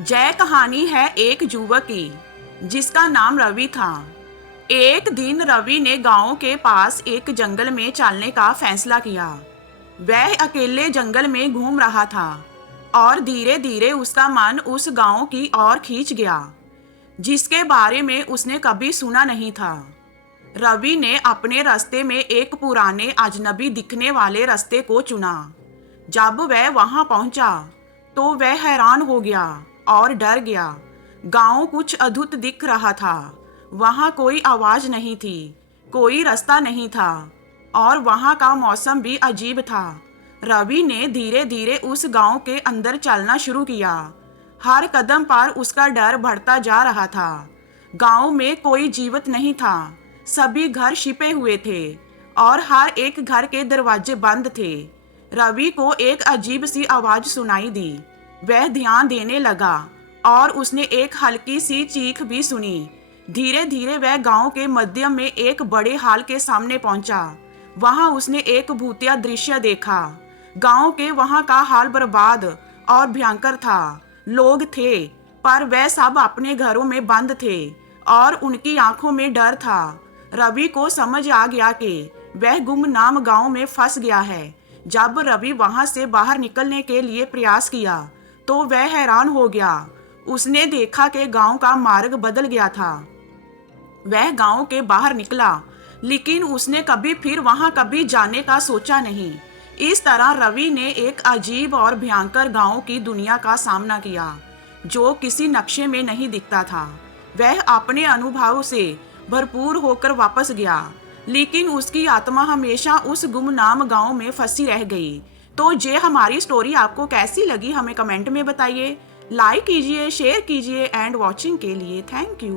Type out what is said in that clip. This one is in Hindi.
जय कहानी है एक युवक की जिसका नाम रवि था। एक दिन रवि ने गांव के पास एक जंगल में चलने का फैसला किया। वह अकेले जंगल में घूम रहा था और धीरे धीरे उसका मन उस गांव की ओर खींच गया जिसके बारे में उसने कभी सुना नहीं था। रवि ने अपने रास्ते में एक पुराने अजनबी दिखने वाले रास्ते को चुना। जब वह वहां पहुंचा तो वह हैरान हो गया और डर गया। गांव कुछ अद्भुत दिख रहा था। वहां कोई आवाज नहीं थी, कोई रास्ता नहीं था और वहां का मौसम भी अजीब था। रवि ने धीरे धीरे उस गांव के अंदर चलना शुरू किया। हर कदम पर उसका डर बढ़ता जा रहा था। गांव में कोई जीवित नहीं था। सभी घर छिपे हुए थे और हर एक घर के दरवाजे बंद थे। रवि को एक अजीब सी आवाज सुनाई दी। वह ध्यान देने लगा और उसने एक हल्की सी चीख भी सुनी। धीरे धीरे वह गांव के मध्य में एक बड़े हाल के सामने पहुंचा। वहां उसने एक भूतिया दृश्य देखा। गांव के वहां का हाल बर्बाद और भयंकर था। लोग थे पर वह सब अपने घरों में बंद थे और उनकी आंखों में डर था। रवि को समझ आ गया कि वह गुमनाम गांव में फंस गया है। जब रवि वहां से बाहर निकलने के लिए प्रयास किया तो वह हैरान हो गया। उसने देखा कि गांव का मार्ग बदल गया था। वह गांव के बाहर निकला लेकिन उसने कभी फिर वहां कभी जाने का सोचा नहीं। इस तरह रवि ने एक अजीब और भयंकर गांव की दुनिया का सामना किया जो किसी नक्शे में नहीं दिखता था। वह अपने अनुभव से भरपूर होकर वापस गया लेकिन उसकी आत्मा हमेशा उस गुमनाम गांव में फंसी रह गई। तो ये हमारी स्टोरी आपको कैसी लगी हमें कमेंट में बताइए। लाइक कीजिए, शेयर कीजिए एंड वॉचिंग के लिए थैंक यू।